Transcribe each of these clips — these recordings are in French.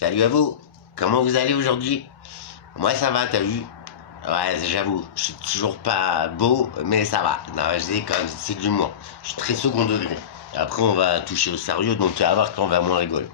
Salut à vous, comment vous allez aujourd'hui? Moi ça va, t'as vu? Ouais, j'avoue, je suis toujours pas beau, mais ça va. Non, je déconne, c'est de l'humour. Je suis très second degré. Et après on va toucher au sérieux, donc tu vas voir quand on va moins rigoler.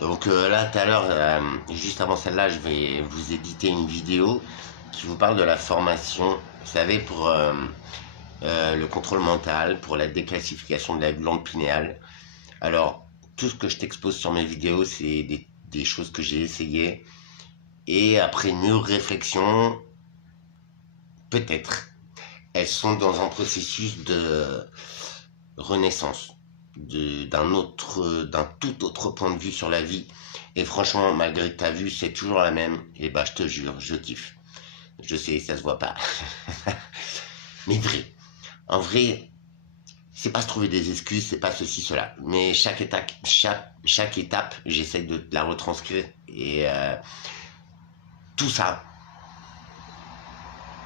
Donc là, tout à l'heure, juste avant celle-là, je vais vous éditer une vidéo qui vous parle de la formation, vous savez, pour le contrôle mental, pour la déclassification de la glande pinéale. Alors, tout ce que je t'expose sur mes vidéos, c'est des choses que j'ai essayées. Et après mûre réflexion, peut-être, elles sont dans un processus de renaissance, d'un tout autre point de vue sur la vie. Et franchement, malgré que ta vue, c'est toujours la même, et bah je te jure, je kiffe. Je sais, ça se voit pas. Mais vrai. En vrai, c'est pas se trouver des excuses, c'est pas ceci, cela. Mais chaque étape, j'essaie de la retranscrire. Et tout ça,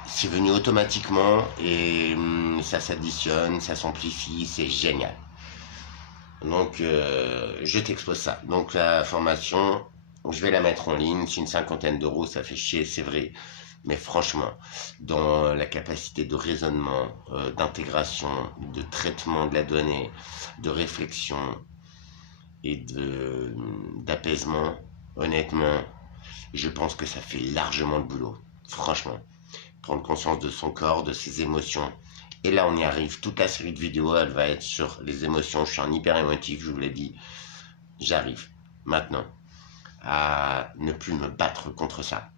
c'est venu automatiquement et ça s'additionne, ça s'amplifie, c'est génial. Donc, je t'expose ça. Donc, la formation, je vais la mettre en ligne. C'est une cinquantaine d'euros, ça fait chier, c'est vrai. Mais franchement, dans la capacité de raisonnement, d'intégration, de traitement de la donnée, de réflexion et d'apaisement, honnêtement, je pense que ça fait largement le boulot. Franchement, prendre conscience de son corps, de ses émotions. Et là, on y arrive. Toute la série de vidéos, elle va être sur les émotions. Je suis un hyper émotif, je vous l'ai dit. J'arrive maintenant à ne plus me battre contre ça.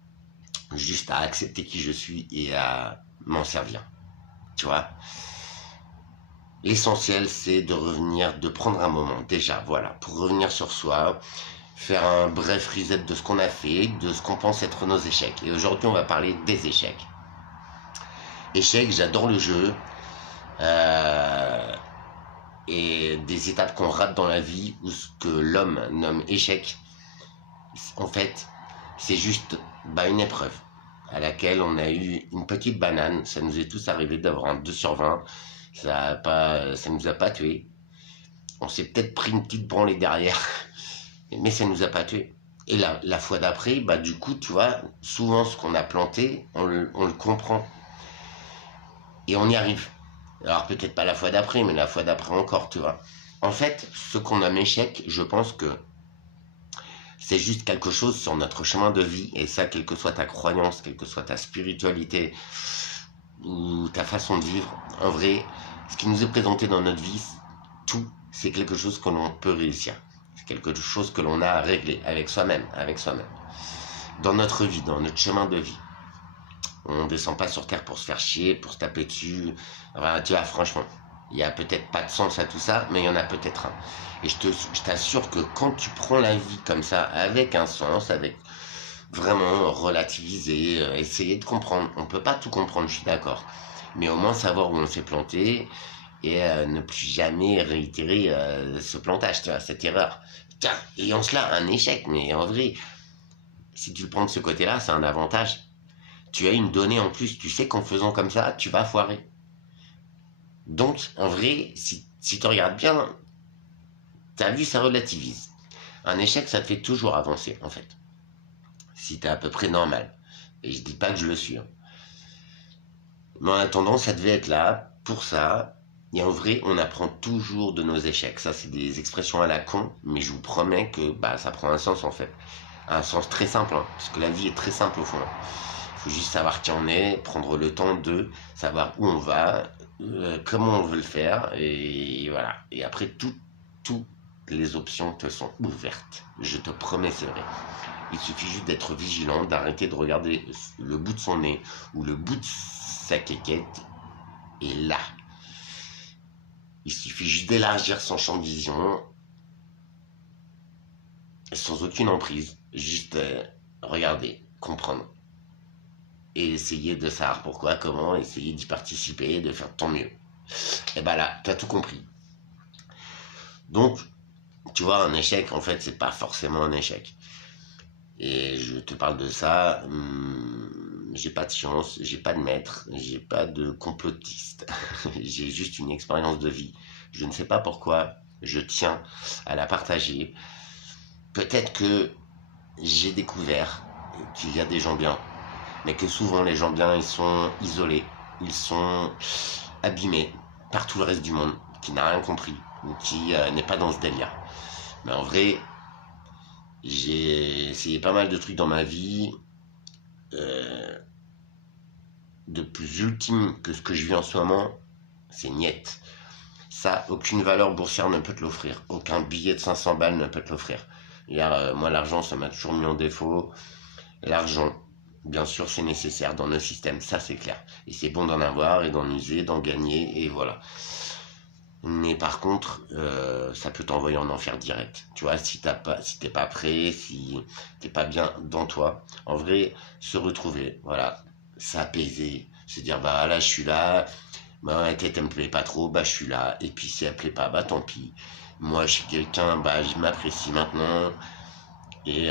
Juste à accepter qui je suis et à m'en servir. Tu vois? L'essentiel, c'est de revenir, de prendre un moment, déjà, voilà, pour revenir sur soi, faire un bref reset de ce qu'on a fait, de ce qu'on pense être nos échecs. Et aujourd'hui, on va parler des échecs. Échecs, j'adore le jeu. Et des étapes qu'on rate dans la vie ou ce que l'homme nomme échec, en fait, c'est juste une épreuve à laquelle on a eu une petite banane. Ça nous est tous arrivé d'avoir un 2 sur 20. Ça nous a pas tué. On s'est peut-être pris une petite branlée derrière, mais ça nous a pas tué. Et la fois d'après, du coup, tu vois, souvent ce qu'on a planté, on le comprend. Et on y arrive. Alors peut-être pas la fois d'après, mais la fois d'après encore, tu vois. En fait, ce qu'on nomme échec, je pense que c'est juste quelque chose sur notre chemin de vie. Et ça, quelle que soit ta croyance, quelle que soit ta spiritualité ou ta façon de vivre, en vrai, ce qui nous est présenté dans notre vie, tout, c'est quelque chose que l'on peut réussir. C'est quelque chose que l'on a à régler avec soi-même, dans notre vie, dans notre chemin de vie. On ne descend pas sur Terre pour se faire chier, pour se taper dessus. Enfin, tu vois, franchement, il n'y a peut-être pas de sens à tout ça, mais il y en a peut-être un. Et je t'assure que quand tu prends la vie comme ça, avec un sens, avec vraiment relativiser, essayer de comprendre. On ne peut pas tout comprendre, je suis d'accord. Mais au moins savoir où on s'est planté et ne plus jamais réitérer ce plantage, tu vois, cette erreur. Tiens, ayant cela, un échec, mais en vrai, si tu le prends de ce côté-là, c'est un avantage. Tu as une donnée en plus, tu sais qu'en faisant comme ça, tu vas foirer. Donc, en vrai, si tu regardes bien, ta vue, ça relativise. Un échec, ça te fait toujours avancer, en fait. Si t'es à peu près normal. Et je dis pas que je le suis. Mais en attendant, ça devait être là, pour ça. Et en vrai, on apprend toujours de nos échecs. Ça, c'est des expressions à la con, mais je vous promets que ça prend un sens, en fait. Un sens très simple, hein, parce que la vie est très simple, au fond. Il faut juste savoir qui on est, prendre le temps de savoir où on va, comment on veut le faire, et voilà. Et après, toutes les options te sont ouvertes. Je te promets, c'est vrai. Il suffit juste d'être vigilant, d'arrêter de regarder le bout de son nez ou le bout de sa quéquette. Et là, il suffit juste d'élargir son champ de vision sans aucune emprise. Juste regarder, comprendre. Et essayer de savoir pourquoi, comment, essayer d'y participer, de faire tant mieux. Et là, tu as tout compris. Donc, tu vois, un échec, en fait, c'est pas forcément un échec. Et je te parle de ça, j'ai pas de science, j'ai pas de maître, j'ai pas de complotiste. J'ai juste une expérience de vie. Je ne sais pas pourquoi, je tiens à la partager. Peut-être que j'ai découvert qu'il y a des gens bien, mais que souvent les gens bien, ils sont isolés, ils sont abîmés par tout le reste du monde, qui n'a rien compris, ou qui n'est pas dans ce délire. Mais en vrai, j'ai essayé pas mal de trucs dans ma vie, euh, de plus ultime que ce que je vis en ce moment, c'est niette. Ça, aucune valeur boursière ne peut te l'offrir. Aucun billet de 500 balles ne peut te l'offrir. Moi, l'argent, ça m'a toujours mis en défaut. L'argent, bien sûr, c'est nécessaire dans nos systèmes, ça c'est clair. Et c'est bon d'en avoir et d'en user, d'en gagner, et voilà. Mais par contre, ça peut t'envoyer en enfer direct. Tu vois, si t'es pas prêt, si t'es pas bien dans toi. En vrai, se retrouver, voilà, s'apaiser, se dire, bah là, je suis là, bah, la tête, elle me plaît pas trop, bah je suis là. Et puis si elle plaît pas, bah tant pis. Moi, je suis quelqu'un, bah je m'apprécie maintenant. Et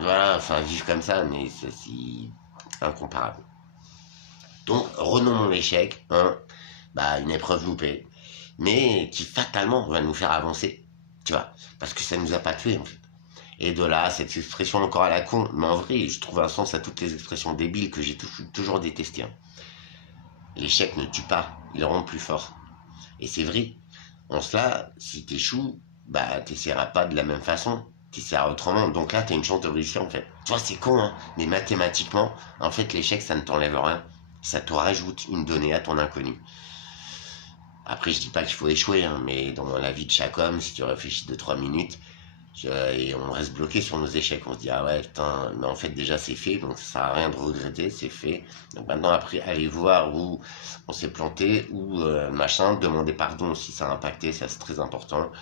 voilà, enfin, vivre comme ça, mais c'est incomparable. Donc, renommons l'échec, hein, bah, une épreuve loupée, mais qui fatalement va nous faire avancer, tu vois, parce que ça nous a pas tués, en fait. Et de là, cette expression encore à la con, mais en vrai, je trouve un sens à toutes les expressions débiles que j'ai toujours détestées. Hein. L'échec ne tue pas, il rend plus fort. Et c'est vrai, en cela, si t'échoues, bah, t'essaieras pas de la même façon, t'essaieras autrement. Donc là, t'as une chance de réussir, en fait. Tu vois, c'est con, hein, mais mathématiquement, en fait, l'échec, ça ne t'enlève rien. Ça te rajoute une donnée à ton inconnu. Après, je dis pas qu'il faut échouer, hein, mais dans la vie de chaque homme, si tu réfléchis 2 3 minutes, et on reste bloqué sur nos échecs, on se dit ah ouais putain, mais en fait déjà c'est fait, donc ça sert à rien de regretter, c'est fait. Donc maintenant après aller voir où on s'est planté ou machin, demander pardon si ça a impacté, ça c'est très important.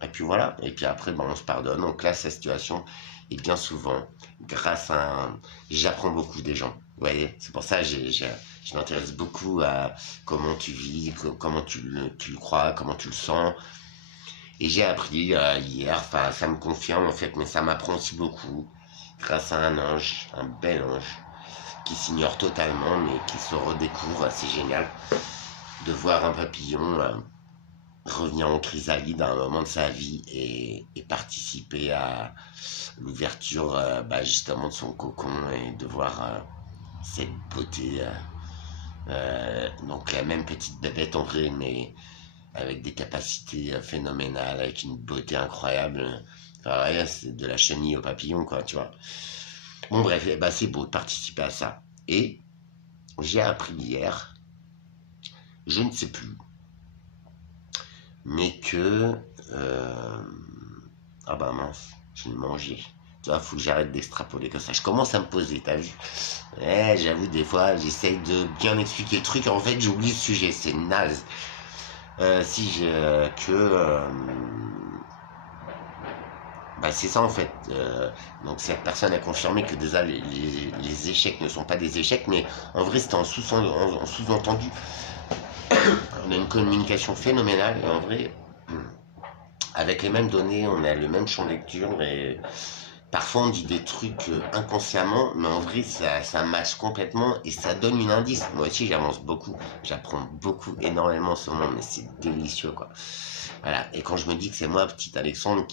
Et puis voilà, et puis après ben, on se pardonne, on classe la situation et bien souvent grâce à j'apprends beaucoup des gens. Vous voyez, c'est pour ça que je m'intéresse beaucoup à comment tu vis, comment tu le crois, comment tu le sens. Et j'ai appris hier, enfin ça me confirme en fait, mais ça m'apprend aussi beaucoup, grâce à un ange, un bel ange, qui s'ignore totalement, mais qui se redécouvre, c'est génial, de voir un papillon revenir en chrysalide à un moment de sa vie et participer à l'ouverture bah, justement de son cocon et de voir cette beauté, donc la même petite bébête en vrai, mais avec des capacités phénoménales, avec une beauté incroyable. Enfin, ouais, c'est de la chenille au papillon, quoi, tu vois. Bon, bref, bah, c'est beau de participer à ça. Et j'ai appris hier, je ne sais plus, mais que. Ah bah mince, je vais manger. Tu vois, faut que j'arrête d'extrapoler comme ça. Je commence à me poser, t'as vu? J'avoue, des fois, j'essaye de bien expliquer le truc. En fait, j'oublie le sujet, c'est naze. Si je que bah c'est ça en fait. Donc cette personne a confirmé que déjà les échecs ne sont pas des échecs, mais en vrai c'était en sous-entendu. On a une communication phénoménale et en vrai, avec les mêmes données, on a le même champ de lecture et parfois on dit des trucs inconsciemment, mais en vrai ça match complètement et ça donne une indice. Moi aussi j'avance beaucoup, j'apprends beaucoup, énormément en ce moment, mais c'est délicieux quoi. Voilà, et quand je me dis que c'est moi, petit Alexandre,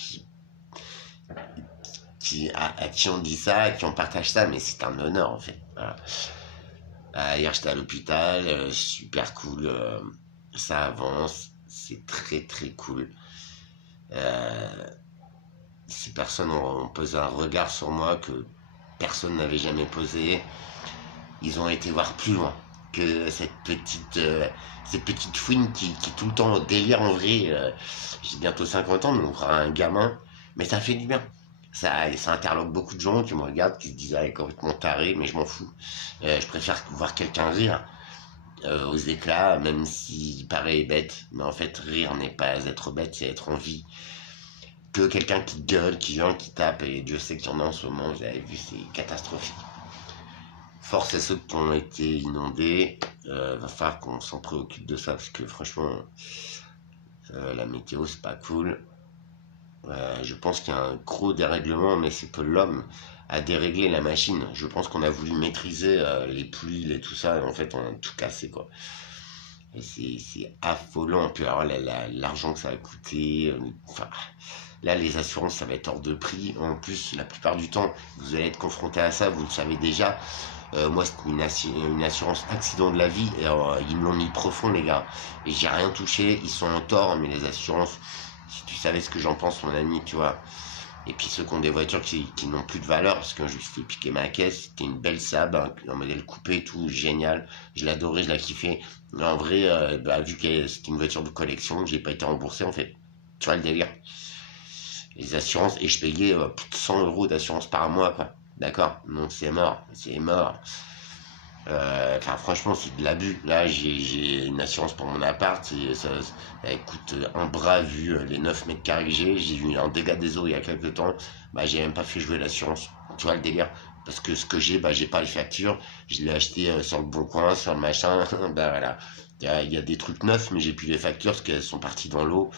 à qui on dit ça, à qui on partage ça, mais c'est un honneur en fait. Voilà. Hier j'étais à l'hôpital, super cool, ça avance, c'est très très cool. Euh, Ces personnes ont posé un regard sur moi que personne n'avait jamais posé. Ils ont été voir plus loin que cette petite fouine qui tout le temps au délire en vrai. J'ai bientôt 50 ans, mais on fera un gamin. Mais ça fait du bien. Ça interloque beaucoup de gens qui me regardent, qui se disent ah, elle est complètement taré, mais je m'en fous. Je préfère voir quelqu'un rire aux éclats, même s'il paraît bête. Mais en fait, rire n'est pas être bête, c'est être en vie. Que quelqu'un qui gueule, qui vient, qui tape, et Dieu sait qu'il y en a en ce moment, vous avez vu, c'est catastrophique. Force à ceux qui ont été inondés, va falloir qu'on s'en préoccupe de ça, parce que franchement, la météo, c'est pas cool. Je pense qu'il y a un gros dérèglement, mais c'est que l'homme a déréglé la machine. Je pense qu'on a voulu maîtriser les pluies et tout ça, et en fait, on a tout cassé, quoi. C'est affolant. Puis alors, l'argent que ça a coûté. Enfin, là, les assurances, ça va être hors de prix. En plus, la plupart du temps, vous allez être confronté à ça, vous le savez déjà. Moi, c'était une assurance accident de la vie. Et, ils me l'ont mis profond, les gars. Et j'ai rien touché. Ils sont en tort, mais les assurances, si tu savais ce que j'en pense, mon ami, tu vois. Et puis ceux qui ont des voitures qui n'ont plus de valeur, parce que je me suis fait piquer ma caisse, c'était une belle Saab, un modèle coupé et tout, génial. Je l'adorais, je la kiffais. Mais en vrai, vu que c'était une voiture de collection, j'ai pas été remboursé en fait. Tu vois le délire. Les assurances, et je payais plus de 100 euros d'assurance par mois, quoi. D'accord. Donc c'est mort, c'est mort. Enfin, franchement, c'est de l'abus. Là, j'ai une assurance pour mon appart. Et ça coûte un bras vu les 9 mètres carrés que j'ai. J'ai eu un dégât des eaux il y a quelques temps. Bah, j'ai même pas fait jouer l'assurance. Tu vois le délire? Parce que ce que j'ai, bah, j'ai pas les factures. Je l'ai acheté sur le bon coin, sur le machin. Bah voilà. Il y a des trucs neufs, mais j'ai plus les factures parce qu'elles sont parties dans l'eau.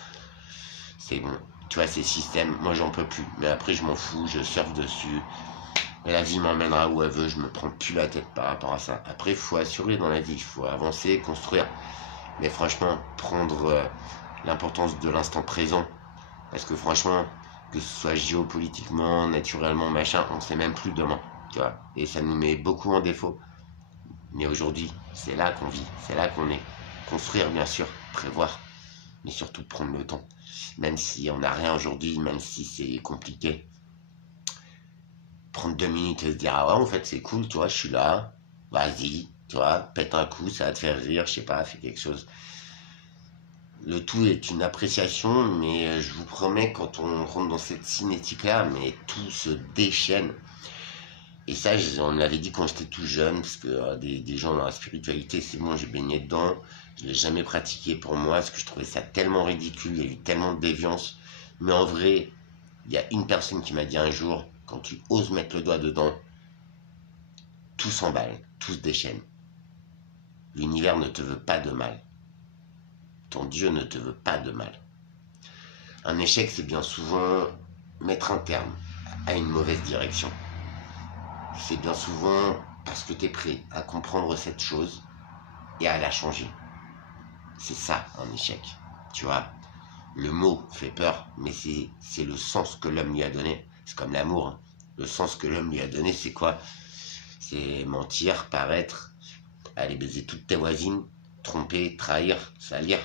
C'est bon. Tu vois, ces systèmes, moi j'en peux plus. Mais après, je m'en fous. Je surfe dessus. Et la vie m'emmènera où elle veut, je me prends plus la tête par rapport à ça. Après, il faut assurer dans la vie, il faut avancer, construire. Mais franchement, prendre l'importance de l'instant présent. Parce que franchement, que ce soit géopolitiquement, naturellement, machin, on sait même plus demain. Tu vois. Et ça nous met beaucoup en défaut. Mais aujourd'hui, c'est là qu'on vit, c'est là qu'on est. Construire, bien sûr, prévoir, mais surtout prendre le temps. Même si on n'a rien aujourd'hui, même si c'est compliqué, prendre 2 minutes et se dire ah ouais en fait c'est cool, tu vois, je suis là, vas-y, tu vois, pète un coup, ça va te faire rire, je sais pas, fais quelque chose. Le tout est une appréciation, mais je vous promets, quand on rentre dans cette cinétique là, mais tout se déchaîne. Et ça, on me l'avait dit quand j'étais tout jeune, parce que des gens dans la spiritualité, c'est bon, j'ai baigné dedans, je l'ai jamais pratiqué pour moi, parce que je trouvais ça tellement ridicule, il y a eu tellement de déviance. Mais en vrai, il y a une personne qui m'a dit un jour, quand tu oses mettre le doigt dedans, tout s'emballe, tout se déchaîne. L'univers ne te veut pas de mal. Ton Dieu ne te veut pas de mal. Un échec, c'est bien souvent mettre un terme à une mauvaise direction. C'est bien souvent parce que tu es prêt à comprendre cette chose et à la changer. C'est ça, un échec. Tu vois, le mot fait peur, mais c'est le sens que l'homme lui a donné. C'est comme l'amour. Hein. Le sens que l'homme lui a donné, c'est quoi? C'est mentir, paraître, aller baiser toutes tes voisines, tromper, trahir, salir.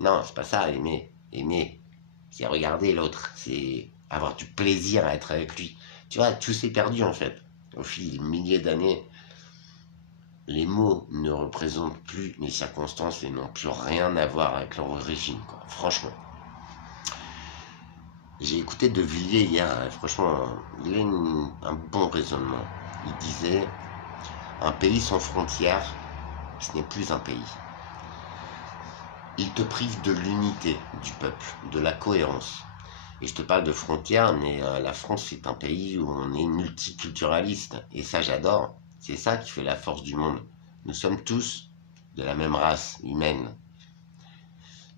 Non, c'est pas ça, aimer. Aimer, c'est regarder l'autre, c'est avoir du plaisir à être avec lui. Tu vois, tout s'est perdu en fait. Au fil des milliers d'années, les mots ne représentent plus les circonstances et n'ont plus rien à voir avec leur origine, quoi. Franchement. J'ai écouté De Villiers hier, franchement, il a un bon raisonnement. Il disait, un pays sans frontières, ce n'est plus un pays. Il te prive de l'unité du peuple, de la cohérence. Et je te parle de frontières, mais la France, c'est un pays où on est multiculturaliste. Et ça, j'adore. C'est ça qui fait la force du monde. Nous sommes tous de la même race humaine.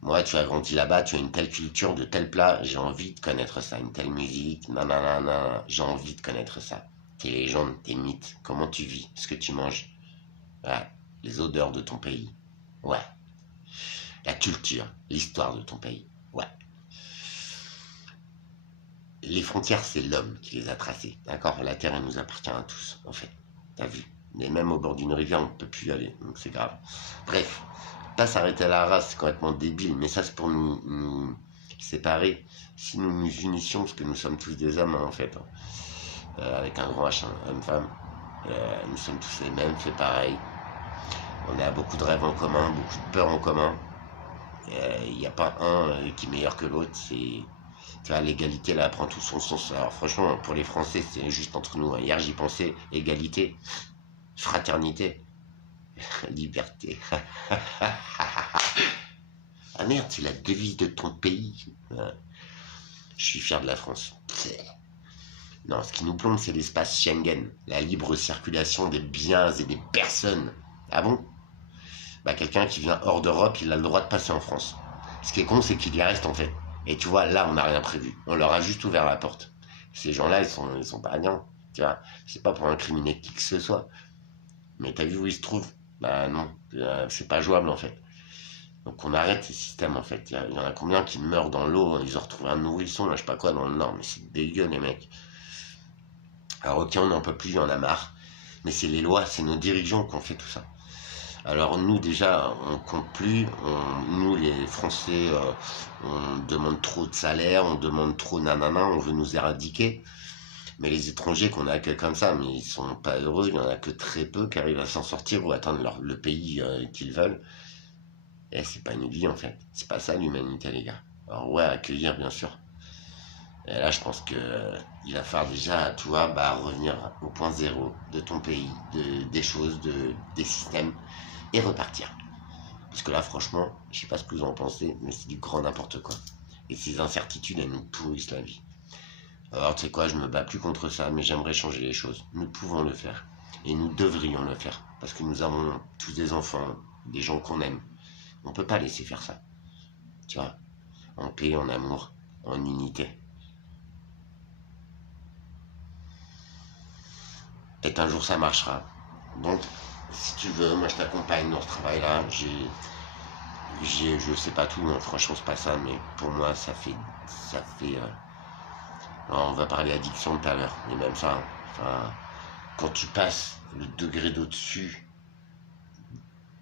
Moi, tu as grandi là-bas, tu as une telle culture, de tels plats, j'ai envie de connaître ça. Une telle musique, nanana, j'ai envie de connaître ça. Tes légendes, tes mythes, comment tu vis, ce que tu manges. Ouais, les odeurs de ton pays. Ouais. La culture, l'histoire de ton pays. Ouais. Les frontières, c'est l'homme qui les a tracées. D'accord? La terre, elle nous appartient à tous, en fait. T'as vu? Mais même au bord d'une rivière, on ne peut plus y aller. Donc c'est grave. Bref. Pas s'arrêter à la race, c'est complètement débile. Mais ça, c'est pour nous séparer. Si nous nous unissions, parce que nous sommes tous des hommes, hein, en fait. Hein, avec un grand H, hein, homme-femme. Nous sommes tous les mêmes, fait pareil. On a beaucoup de rêves en commun, beaucoup de peurs en commun. Il n'y a pas un qui est meilleur que l'autre. C'est... Tu vois, l'égalité, là, prend tout son sens. Alors, franchement, pour les Français, c'est juste entre nous. Hein. Hier, j'y pensais. Égalité, fraternité, liberté. Ah merde, c'est la devise de ton pays. Je suis fier de la France. Non, ce qui nous plombe, c'est l'espace Schengen. La libre circulation des biens et des personnes. Ah bon? Bah, quelqu'un qui vient hors d'Europe, il a le droit de passer en France. Ce qui est con, c'est qu'il y reste, en fait. Et tu vois, là, on n'a rien prévu. On leur a juste ouvert la porte. Ces gens-là, ils sont pas bien. Tu vois, c'est pas pour incriminer qui que ce soit. Mais t'as vu où ils se trouvent? Bah non, c'est pas jouable en fait. Donc on arrête ces systèmes en fait. Il y en a combien qui meurent dans l'eau, ils ont retrouvé un nourrisson, là, je sais pas quoi, dans le Nord, mais c'est dégueu les mecs. Alors ok, on n'en peut plus, il y en a marre, mais c'est les lois, c'est nos dirigeants qui ont fait tout ça. Alors nous déjà, on compte plus, nous les Français, on demande trop de salaire, on demande trop nanana, on veut nous éradiquer. Mais les étrangers qu'on accueille comme ça, mais ils sont pas heureux, il y en a que très peu qui arrivent à s'en sortir ou atteindre le pays qu'ils veulent. Et c'est pas une vie en fait, c'est pas ça l'humanité les gars. Alors ouais, accueillir bien sûr. Et là je pense que il va falloir déjà, tu vois, revenir au point zéro de ton pays, des choses, des systèmes et repartir. Parce que là franchement, je sais pas ce que vous en pensez, mais c'est du grand n'importe quoi. Et ces incertitudes, elles nous pourrissent la vie. Alors tu sais quoi, je me bats plus contre ça, mais j'aimerais changer les choses. Nous pouvons le faire. Et nous devrions le faire. Parce que nous avons tous des enfants, des gens qu'on aime. On peut pas laisser faire ça. Tu vois, en paix, en amour, en unité. Peut-être un jour ça marchera. Donc, si tu veux, moi je t'accompagne dans ce travail-là. Je sais pas tout, hein. Franchement c'est pas ça, mais pour moi on va parler addiction tout à l'heure, mais même ça, enfin, quand tu passes le degré d'au-dessus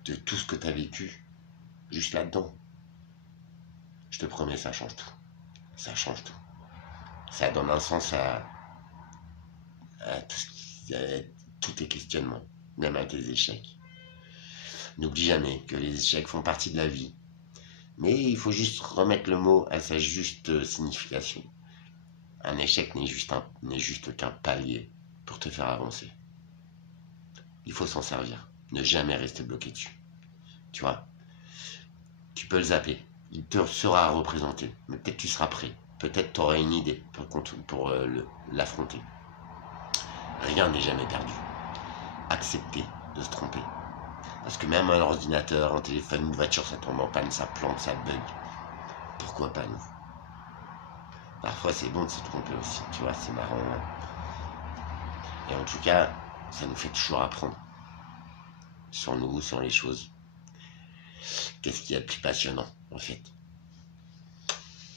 de tout ce que tu as vécu, juste là-dedans, je te promets, ça change tout. Ça change tout. Ça donne un sens à tous tes questionnements, même à tes échecs. N'oublie jamais que les échecs font partie de la vie. Mais il faut juste remettre le mot à sa juste signification. Un échec n'est juste qu'un palier pour te faire avancer. Il faut s'en servir. Ne jamais rester bloqué dessus. Tu vois, tu peux le zapper. Il te sera représenté. Mais peut-être tu seras prêt. Peut-être tu auras une idée pour l'affronter. Rien n'est jamais perdu. Accepter de se tromper. Parce que même un ordinateur, un téléphone, une voiture, ça tombe en panne, ça plante, ça bug. Pourquoi pas nous? Parfois c'est bon de se tromper aussi, tu vois, c'est marrant. Hein. Et en tout cas, ça nous fait toujours apprendre. Sur nous, sur les choses. Qu'est-ce qu'il y a de plus passionnant, en fait.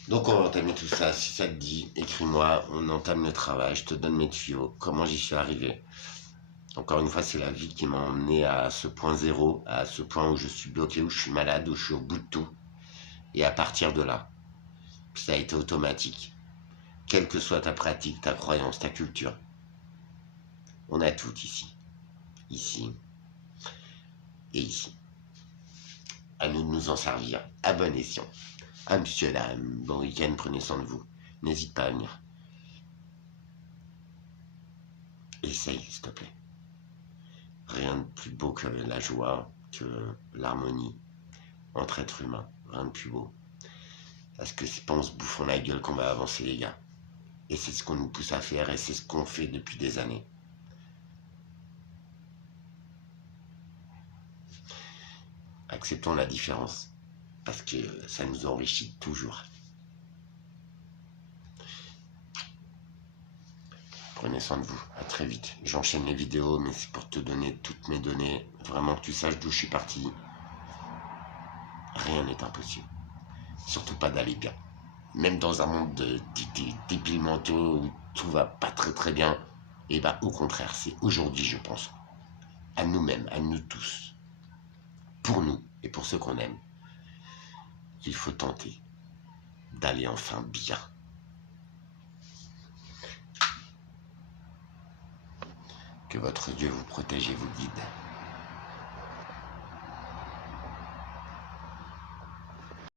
Donc on va entamer tout ça, si ça te dit, écris-moi, on entame le travail, je te donne mes tuyaux, comment j'y suis arrivé. Encore une fois, c'est la vie qui m'a emmené à ce point zéro, à ce point où je suis bloqué, où je suis malade, où je suis au bout de tout. Et à partir de là, ça a été automatique. Quelle que soit ta pratique, ta croyance, ta culture, on a tout ici. Ici et ici. À nous de nous en servir. À bon escient. À monsieur, dame, bon week-end, prenez soin de vous. N'hésite pas à venir. Essaye, s'il te plaît. Rien de plus beau que la joie, que l'harmonie entre êtres humains. Rien de plus beau. Parce que c'est pas en se bouffant la gueule qu'on va avancer, les gars. Et c'est ce qu'on nous pousse à faire et c'est ce qu'on fait depuis des années. Acceptons la différence. Parce que ça nous enrichit toujours. Prenez soin de vous, à très vite. J'enchaîne les vidéos, mais c'est pour te donner toutes mes données. Vraiment que tu saches d'où je suis parti. Rien n'est impossible. Surtout pas d'aller bien. Même dans un monde de débiles mentaux où tout va pas très bien. Et bah au contraire, c'est aujourd'hui, je pense. À nous-mêmes, à nous tous. Pour nous et pour ceux qu'on aime. Il faut tenter d'aller enfin bien. Que votre Dieu vous protège et vous guide.